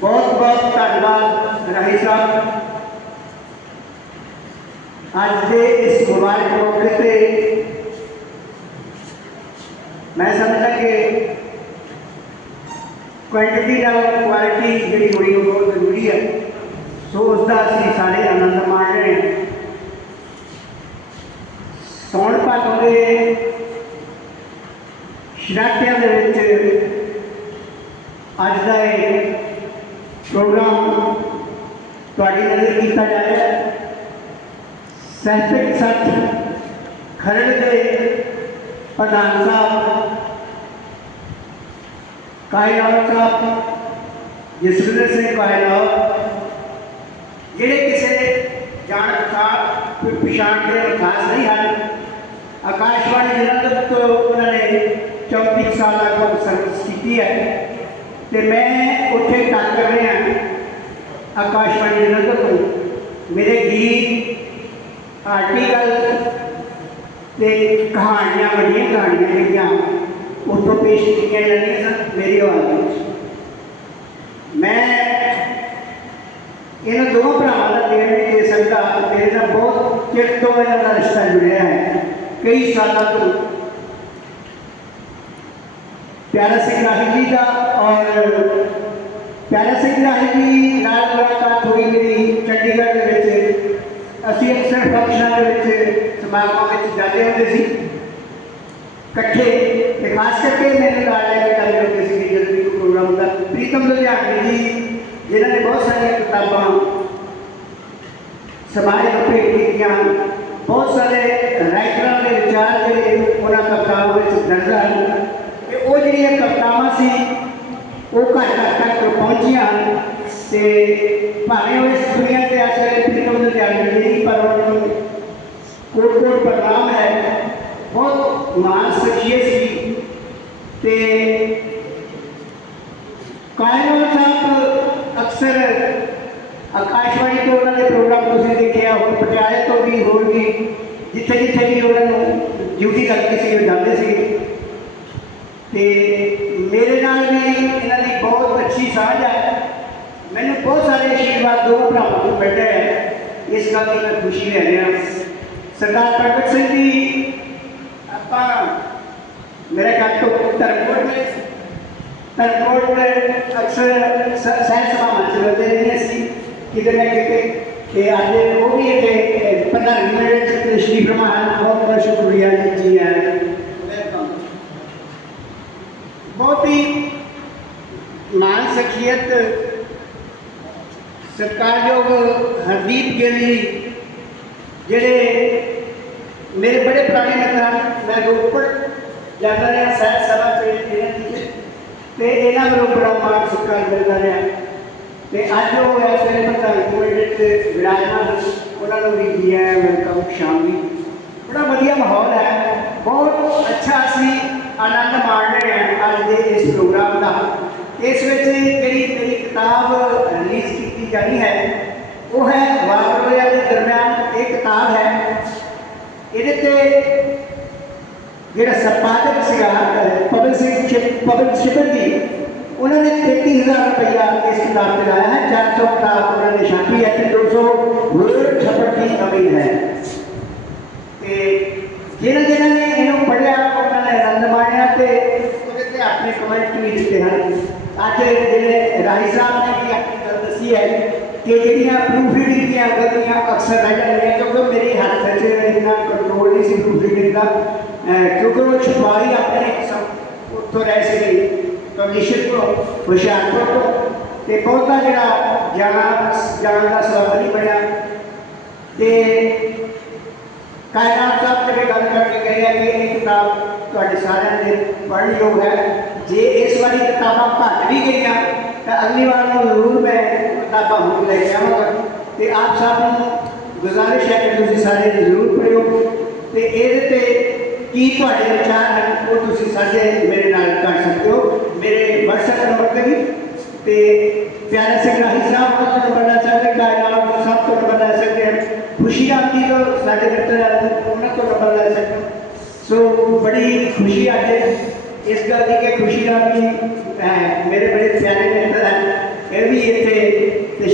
ਬਹੁਤ ਬਹੁਤ ਧੰਨਵਾਦ ਰਾਹੀ ਸਾਹਿਬ ਅੱਜ ਦੇ ਇਸ ਮੁਬਾਰਕ ਮੌਕੇ ਤੇ ਮੈਂ ਸਮਝਦਾ ਕਿ ਕੁਆਂਟੀਟੀ ਨਾਲ ਕੁਆਲਿਟੀ ਜਿਹੜੀ ਹੋਣੀ ਉਹ ਬਹੁਤ ਜ਼ਰੂਰੀ ਹੈ ਸੋ ਉਸ ਦਾ ਅਸੀਂ ਸਾਰੇ ਆਨੰਦ ਮਾਣ ਰਹੇ ਹਾਂ ਸੌਣ ਭਾਦੋਂ ਦੇ ਸ਼ਰਾਤਿਆਂ ਦੇ ਵਿੱਚ ਅੱਜ ਦਾ ਇਹ ਪ੍ਰੋਗਰਾਮ ਤੁਹਾਡੀ ਨਜ਼ਰ ਕੀਤਾ ਜਾ ਰਿਹਾ ਹੈ ਸਹਿਤਕ ਸੱਚ ਖਰੜ ਦੇ ਪ੍ਰਧਾਨ ਸਾਹਿਬ ਕਾਇਨਾਤ ਸਾਹਿਬ ਜਸਵਿੰਦਰ ਸਿੰਘ ਕਾਇਨਾਤ ਜਿਹੜੇ ਕਿਸੇ ਦੇ ਜਾਣ ਪਛਾਣ ਕੋਈ ਪਛਾਣ ਦੇ ਖਾਸ ਨਹੀਂ ਹਨ ਆਕਾਸ਼ਵਾਣੀ ਜਲੰਧਰ ਤੋਂ ਉਹਨਾਂ ਨੇ 34 ਸਾਲਾਂ ਤੋਂ ਸਰਵਿਸ ਕੀਤੀ ਹੈ ਤੇ ਮੈਂ ਉੱਥੇ ਕੰਮ ਕਰ ਰਿਹਾ ਆਕਾਸ਼ਵਾਣੀ ਜਲੰਧਰ ਤੋਂ ਮੇਰੇ ਗੀਤ ਆਰਟੀਕਲ ਤੇ ਕਹਾਣੀਆਂ ਵੱਡੀਆਂ ਕਹਾਣੀਆਂ ਜਿਹੜੀਆਂ ਉੱਥੋਂ ਪੇਸ਼ ਕੀਤੀਆਂ ਜਾਂਦੀਆਂ ਸਨ ਮੇਰੀ ਆਵਾਜ਼ ਵਿੱਚ ਮੈਂ ਇਹਨਾਂ ਦੋਵਾਂ ਭਰਾਵਾਂ ਦਾ ਦੇਣ ਨਹੀਂ ਦੇ ਸਕਦਾ ਮੇਰੇ ਨਾਲ ਬਹੁਤ ਚਿਰ ਤੋਂ ਇਹਨਾਂ ਦਾ ਰਿਸ਼ਤਾ ਜੁੜਿਆ ਹੈ ਕਈ ਸਾਲਾਂ ਤੋਂ ਪਿਆਰਾ ਸਿੰਘ ਰਾਹੀ ਜੀ ਦਾ ਔਰ ਪਿਆਰਾ ਸਿੰਘ ਰਾਹੀ ਜੀ ਨਾਲ ਮੁਲਾਕਾਤ ਹੋਈ ਮੇਰੀ ਚੰਡੀਗੜ੍ਹ ਦੇ ਵਿੱਚ ਅਸੀਂ ਅਕਸਰ ਫੰਕਸ਼ਨਾਂ ਦੇ ਵਿੱਚ ਸਮਾਗਮਾਂ ਵਿੱਚ ਜਾਂਦੇ ਹੁੰਦੇ ਸੀ ਇਕੱਠੇ ਤੇ ਖਾਸ ਕਰਕੇ ਮੇਰੇ ਨਾਲ ਲੈ ਕੇ ਜਾਂਦੇ ਹੁੰਦੇ ਸੀ ਜਦੋਂ ਵੀ ਕੋਈ ਪ੍ਰੋਗਰਾਮ ਹੁੰਦਾ ਪ੍ਰੀਤਮ ਲੁਧਿਆਣਵੀ ਜੀ ਜਿਨ੍ਹਾਂ ਨੇ ਬਹੁਤ ਸਾਰੀਆਂ ਕਿਤਾਬਾਂ ਸਮਾਜ ਨੂੰ ਭੇਟ ਕੀਤੀਆਂ ਬਹੁਤ ਸਾਰੇ ਰਾਈਟਰਾਂ ਦੇ ਵਿਚਾਰ ਜਿਹੜੇ ਉਹਨਾਂ ਕਵਿਤਾਵਾਂ ਵਿੱਚ ਦਰਜ ਹਨ ਤੇ ਉਹ ਜਿਹੜੀਆਂ ਕਵਿਤਾਵਾਂ ਸੀ ਉਹ ਘਰ ਘਰ ਤੱਕ ਪਹੁੰਚੀਆਂ ਤੇ ਭਾਵੇਂ ਉਹ ਇਸ ਦੁਨੀਆ ਤੇ ਅੱਜ ਕੱਲ੍ਹ ਪ੍ਰੀਤਮ ਲੁਧਿਆਣਵੀ ਨਹੀਂ, ਪਰ ਉਹਨਾਂ ਨੂੰ ਕੋਟ ਕੋਟ ਪ੍ਰਣਾਮ ਹੈ। ਬਹੁਤ ਮਹਾਨ ਸ਼ਖਸੀਅਤ ਸੀ। ਤੇ ਕਾਇਨਾਤ ਸਾਹਿਬ ਅਕਸਰ ਆਕਾਸ਼ਵਾਣੀ ਤੋਂ ਉਹਨਾਂ ਦੇ ਪ੍ਰੋਗਰਾਮ ਤੁਸੀਂ ਦੇਖਿਆ ਹੋਰ ਪਟਿਆਲੇ ਤੋਂ ਵੀ ਹੋਰ ਵੀ ਜਿੱਥੇ ਜਿੱਥੇ ਵੀ ਉਹਨਾਂ ਨੂੰ ਡਿਊਟੀ ਲੱਗਦੀ ਸੀ, ਉਹ ਜਾਂਦੇ ਸੀ। ਤੇ ਮੇਰੇ ਨਾਲ ਵੀ ਇਹਨਾਂ ਦੀ ਬਹੁਤ ਅੱਛੀ ਸਾਂਝ ਹੈ की बात दो ब्राह्मण को बैठे हैं। इस गल की मैं खुशी रहने सरदार प्रगट सिंह जी आप मेरे ख्याल तो धर्मकोट में धर्मकोट में अक्सर सह सभा मंच लगते रहते सी कितने ना कितने कि आज वो भी प्रधानमंत्री पंद्रह मिनट श्री प्रमाण बहुत बहुत शुक्रिया जी जी है बहुत ही मान शखियत ਵੈਲਕਮ ਸਤਿਕਾਰਯੋਗ ਹਰਦੀਪ ਗਿੱਲ ਜੀ, ਜਿਹੜੇ ਮੇਰੇ ਬੜੇ ਪੁਰਾਣੇ ਮਿੱਤਰ ਮੈਂ ਰੋਪੜ ਜਾਂਦਾ ਰਿਹਾ ਸਹਿਤ ਸਭਾ ਤੇ ਇਹਨਾਂ ਦੀ ਤੇ ਇਹਨਾਂ ਵੱਲੋਂ ਬੜਾ ਮਾਣ ਸਤਿਕਾਰ ਮਿਲਦਾ ਰਿਹਾ। ਤੇ ਅੱਜ ਉਹ ਇਸ ਵੇਲੇ ਪ੍ਰਧਾਨ ਕਮੇਟੀ ਤੇ ਵਿਰਾਜਮਾਨ ਉਹਨਾਂ ਨੂੰ ਵੀ ਜੀ ਆਇਆਂ ਵੈਲਕਮ ਸ਼ਾਮ ਦੀ। ਬੜਾ ਵਧੀਆ ਮਾਹੌਲ ਹੈ। ਬਹੁਤ ਅੱਛਾ ਅਸੀਂ ਆਨੰਦ ਮਾਣ ਰਹੇ ਹਾਂ ਅੱਜ ਦੇ ਇਸ ਪ੍ਰੋਗਰਾਮ ਦਾ। ਇਸ ਵਿੱਚ ਜਿਹੜੀ ਮੇਰੀ ਕਿਤਾਬ ਰਿਲੀਜ਼ ਕੀਤੀ ਜਾਣੀ ਹੈ ਉਹ ਹੈ ਵਾਰੋਇਆ ਦੇ ਦਰਮਿਆਨ ਇਹ ਕਿਤਾਬ ਹੈ ਇਹਦੇ ਤੇ ਜਿਹੜਾ ਸੰਪਾਦਕ ਸੀਗਾ ਅਹ, ਪਵਨ ਸਿੰਘ ਸ਼ਿਪ- ਪਵਨ ਸ਼ਿਪਰ ਜੀ ਉਹਨਾਂ ਨੇ 33000 ਰੁਪਇਆ ਇਸ ਕਿਤਾਬ ਤੇ ਲਾਇਆ ਹੈ 400 ਕਿਤਾਬ ਉਹਨਾਂ ਨੇ ਛਾਪੀ ਹੈ ਤੇ 200 ਵਰਡ ਛਪਣ ਦੀ ਕਮੀ ਹੈ ਤੇ ਜਿਹਨਾਂ ਜਿਹਨਾਂ ਨੇ ਇਹਨੂੰ ਪੜ੍ਹਿਆ ਉਹਨਾਂ ਨੇ ਆਨੰਦ ਮਾਣਿਆ ਤੇ ਉਹਦੇ ਤੇ ਆਪਣੇ ਕਮੈਂਟ ਵੀ ਦਿੱਤੇ ਹਨ ਅੱਜ ਜਿਹੜੇ ਰਾਈ ਸਾਹਿਬ ਨੇ ਵੀ ਆਪਣੀ ਗੱਲ ਦੱਸੀ ਹੈ ਕਿ ਜਿਹੜੀਆਂ ਪ੍ਰੂਫ ਰੀਡਿੰਗ ਦੀਆਂ ਗਲਤੀਆਂ ਅਕਸਰ ਰਹਿ ਜਾਂਦੀਆਂ ਕਿਉਂਕਿ ਮੇਰੇ ਹੱਥ 'ਚ ਇੰਨਾ ਕੰਟਰੋਲ ਨਹੀਂ ਸੀ ਪ੍ਰੂਫ ਰੀਡਿੰਗ ਦਾ ਅਹ ਕਿਉਂਕਿ ਉਹ ਛਪਾਈ ਆਪਣੇ ਸਭ ਉੱਥੋਂ ਰਹਿ ਸੀ ਕਮਿਸ਼ਨ ਤੋਂ ਹੁਸ਼ਿਆਰਪੁਰ ਤੋਂ ਤੇ ਬਹੁਤਾ ਜਿਹੜਾ ਜਾਣਾ ਜਾਣ ਦਾ ਸਬਬ ਨਹੀਂ ਬਣਿਆ ਤੇ ਕਾਇਨਾਤ ਸਾਹਿਬ ਜਿਹੜੇ ਗੱਲ ਕਰਕੇ ਗਏ ਆ ਕਿ ਇਹ ਕਿਤਾਬ ਤੁਹਾਡੇ ਸਾਰਿਆਂ ਦੇ ਪੜ੍ਹਨ ਯੋਗ ਹੈ ਜੇ ਇਸ ਵਾਰੀ ਕਿਤਾਬਾਂ ਘੱਟ ਵੀ ਗਈਆਂ ਤਾਂ ਅਗਲੀ ਵਾਰ ਨੂੰ ਜ਼ਰੂਰ ਮੈਂ ਕਿਤਾਬਾਂ ਹੋਰ ਲੈ ਕੇ ਆਵਾਂਗਾ ਤੇ ਆਪ ਸਭ ਨੂੰ ਗੁਜ਼ਾਰਿਸ਼ ਹੈ ਕਿ ਤੁਸੀਂ ਸਾਰੇ ਜ਼ਰੂਰ ਪੜ੍ਹਿਓ ਤੇ ਇਹਦੇ ਤੇ ਕੀ ਤੁਹਾਡੇ ਵਿਚਾਰ ਹਨ ਉਹ ਤੁਸੀਂ ਸਾਡੇ ਮੇਰੇ ਨਾਲ ਕਰ ਸਕਦੇ ਹੋ ਮੇਰੇ WhatsApp ਨੰਬਰ ਤੇ ਵੀ ਤੇ ਪਿਆਰੇ ਸਿੰਘ ਰਾਹੀ ਸਾਹਿਬ ਦਾ ਨੰਬਰ ਲੈ ਸਕਦੇ ਕਾਇਨਾਤ ਸਭ ਤੋਂ ਨੰਬਰ ਲੈ ਸਕਦੇ ਹਨ ਖੁਸ਼ੀ ਆਉਂਦੀ ਜੋ ਸਾਡੇ ਮਿੱਤਰ ਹਨ ਉਹਨਾਂ ਤੋਂ ਨੰਬਰ ਲੈ ਸਕਦੇ ਹੋ। ਸੋ ਬੜੀ ਖੁਸ਼ੀ ਅੱਜ ਇਸ ਗੱਲ ਦੀ ਕਿ ਖੁਸ਼ੀ ਨਾਲ ਵੀ ਅਹ, ਮੇਰੇ ਬੜੇ ਪਿਆਰੇ ਮਿੱਤਰ ਹਨ ਇਹ ਵੀ ਇੱਥੇ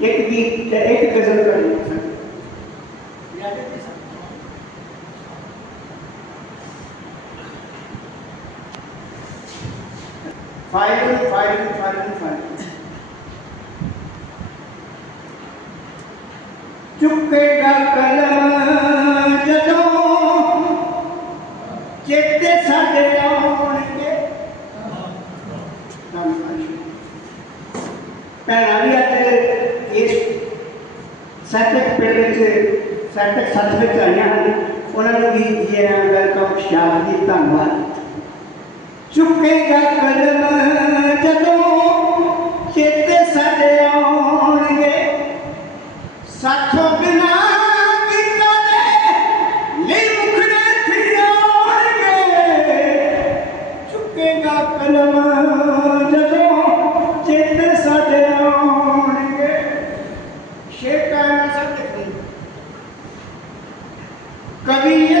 ਇੱਕ ਗੀਤ ਤੇ ਇੱਕ ਗਜ਼ਲ ਕਰਨੀ ਫਾਈਲ ਫਾਈਲ ਫਾਈਲ ਫਾਈਲ ਚੁੱਕੇਗਾ ਕਲਮ ਜਦੋਂ ਚੇਤੇ ਸਾਡੇ ਆਉਣਗੇ ਭੈਣਾਂ ਵੀ ਅੱਜ ਇਸ ਸੈਟਿਕ ਪਿੰਡ ਵਿੱਚ ਸੈਟਿਕ ਸੱਤ ਵਿੱਚ ਆਈਆਂ ਹਨ। ਉਹਨਾਂ ਨੂੰ ਵੀ ਜੀ ਵੈਲਕਮ ਸ਼ਾਦ ਧੰਨਵਾਦ। ਚੁੱਕੇਗਾ ਕਲਮ ਜਦੋਂ ਚੇਤੇ ਸਾਡੇ कभी ये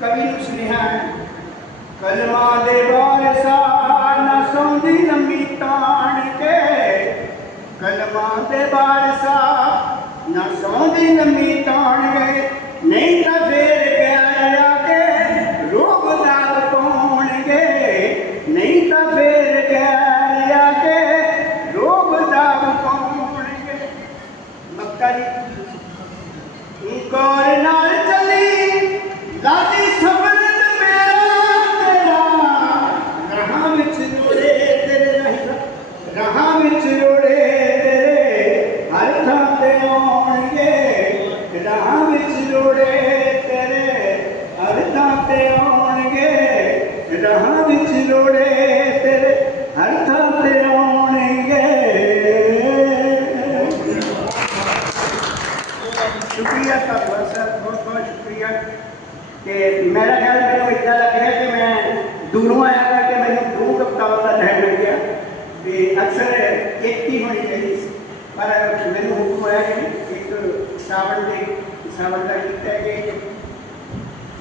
कवि नहीं है। कलमा दे वारसा ना लंबी तान के। कलमा दे ना सौंधी लंबी तान के। नहीं तो फेर गया के, रोग दाल कौन नहीं तो फेर गया के, रोग दाल कौन मक्का जी ना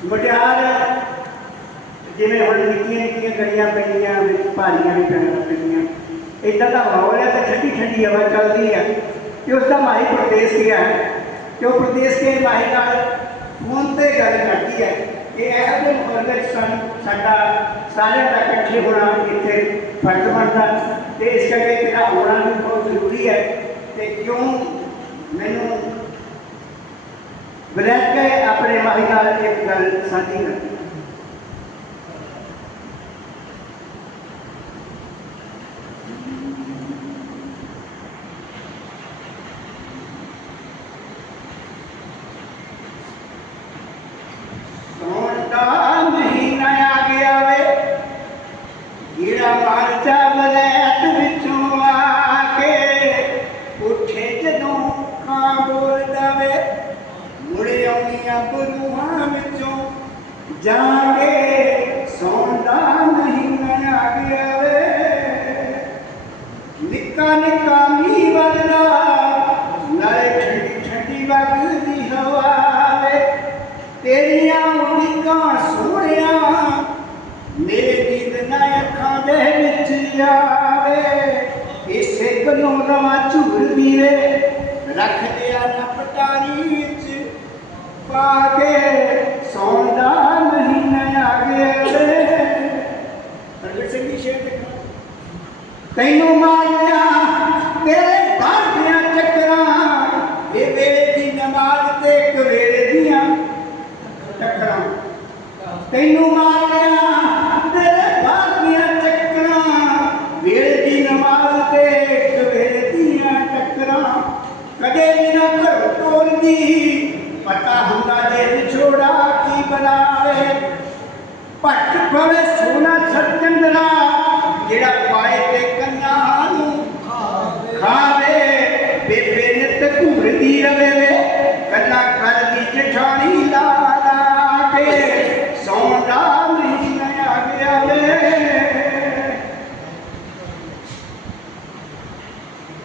ਮੁਟਿਆਰ ਜਿਵੇਂ ਹੁਣ ਨਿੱਕੀਆਂ ਨਿੱਕੀਆਂ ਗਲੀਆਂ ਪੈਂਦੀਆਂ ਵਿੱਚ, ਭਾਰੀਆਂ ਵੀ ਪੈਣ ਪੈਂਦੀਆਂ। ਇਦਾਂ ਦਾ ਮਾਹੌਲ ਹੈ ਤਾਂ ਠੰਡੀ ਠੰਡੀ ਹਵਾ ਚੱਲਦੀ ਹੈ। ਕਿ ਉਸ ਦਾ ਮਾਈ ਪ੍ਰਦੇਸ਼ ਗਿਆ ਹੈ। ਕਿ ਉਹ ਪ੍ਰਦੇਸ਼ ਕੇ ਮਾਈ ਨਾਲ ਫੋਨ ਤੇ ਗੱਲ ਕਰਦੀ ਹੈ ਕਿ ਇਹ ਜਿਹੇ ਮਾਹੌਲ ਵਿੱਚ ਸਾਡਾ ਸਾਰਿਆਂ ਦਾ ਇਕੱਠੇ ਹੋਣਾ ਇੱਥੇ ਫਰਜ਼ ਬਣਦਾ। ਤੇ ਇਸ ਕਰਕੇ ਤੇਰਾ ਹੋਣਾ ਵੀ ਬਹੁਤ ਜ਼ਰੂਰੀ ਹੈ ਤੇ ਕਿਉਂ ਮੈਨੂੰ ਬਲੈਕ ਕੇ primarial es la santidad. ਜਾਗੇ, ਸੌਂਦਾ ਨਹੀਂ ਮੈਂ ਆ ਵੇ ਨਿੱਕਾ ਨਿੱਕਾ ਮੀਂਹ ਵਰਦਾ ਨਾਲੇ ਠੰਡੀ ਠੰਡੀ ਵਗਦੀ ਹਵਾ ਵੇ। ਤੇਰੀਆਂ ਉਡੀਕਾਂ ਸੋਹਣਿਆ, ਮੇਰੇ ਦੀਦ ਨਾ ਅੱਖਾਂ ਦੇ ਵਿੱਚ ਆਵੇ। ਇਸੇ ਗੱਲੋਂ ਰਵਾ ਝੂਰਦੀ ਵੇ ਰੱਖ ਲਿਆ ਨਾ ਪਟਾਰੀ ਵਿੱਚ ਪਾ ਕੇ। ਨਹੀਂ ਮੈਂ ਆ ਗਿਆ ਵੇ ਪ੍ਰਗਟ ਸਿੰਘ ਜੀ ਸ਼ੇਰ ਦੇਖਣਾ ਤੈਨੂੰ ਮਾਰਿਆ ਤੇਰੇ ਬਾਂਧਿਆਂ ਚੱਕਰਾਂ ਇਹ ਵੇਲੇ ਦੀ ਨਮਾਜ਼ ਤੇ ਕਵੇਲੇ ਦੀਆਂ ਟੱਕਰਾਂ ਤੈਨੂੰ ਪੱਟ ਪਵੇ ਸੋਨਾ ਸਤਚੰਦਰਾ ਜਿਹੜਾ ਪਾਏ ਤੇ ਕੰਨਾਂ ਨੂੰ ਖਾਵੇ ਬੇਬੇ ਨਿਤ ਘੂਰਦੀ ਰਵੇ ਵੇ ਕੰਨਾ ਕਰਦੀ ਜਠਾਣੀ ਲਾ ਲਾ ਕੇ ਸੌਂਦਾ ਨਹੀਂ ਆ ਗਿਆ ਵੇ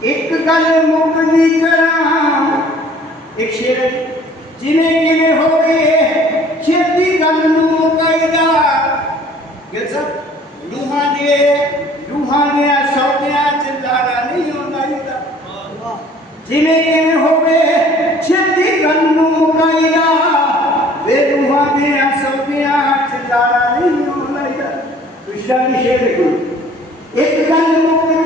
ਇੱਕ ਗੱਲ ਮੁਕਦੀ ਕਰਾਂ ਇੱਕ ਸ਼ੇਰ ਹੈ ਜੀ। ਜਿਵੇਂ ਕਿਵੇਂ ਹੋਵੇ ਛੇਤੀ ਗੱਲ ਨੂੰ ਮੁਕਾਇਦਾ తెలుసా వ్యూహాన్ని వ్యూహాన్ని ఆ శౌర్య చిల్లారా నీయుందా జినేమి హోవే చిల్లి కన్ను కైలా वे रूहानी असमिया चिल्लारा नहीं रूहानी विश्राम शेर गुरु एक कल मुक्त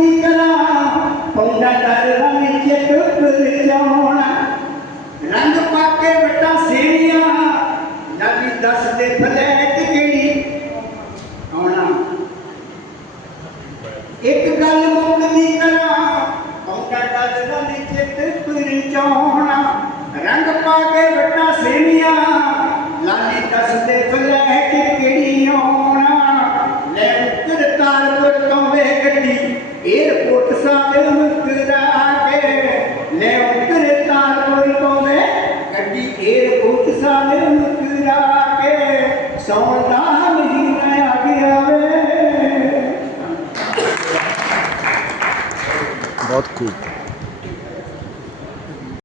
लैंड करता एयरपोर्ट सा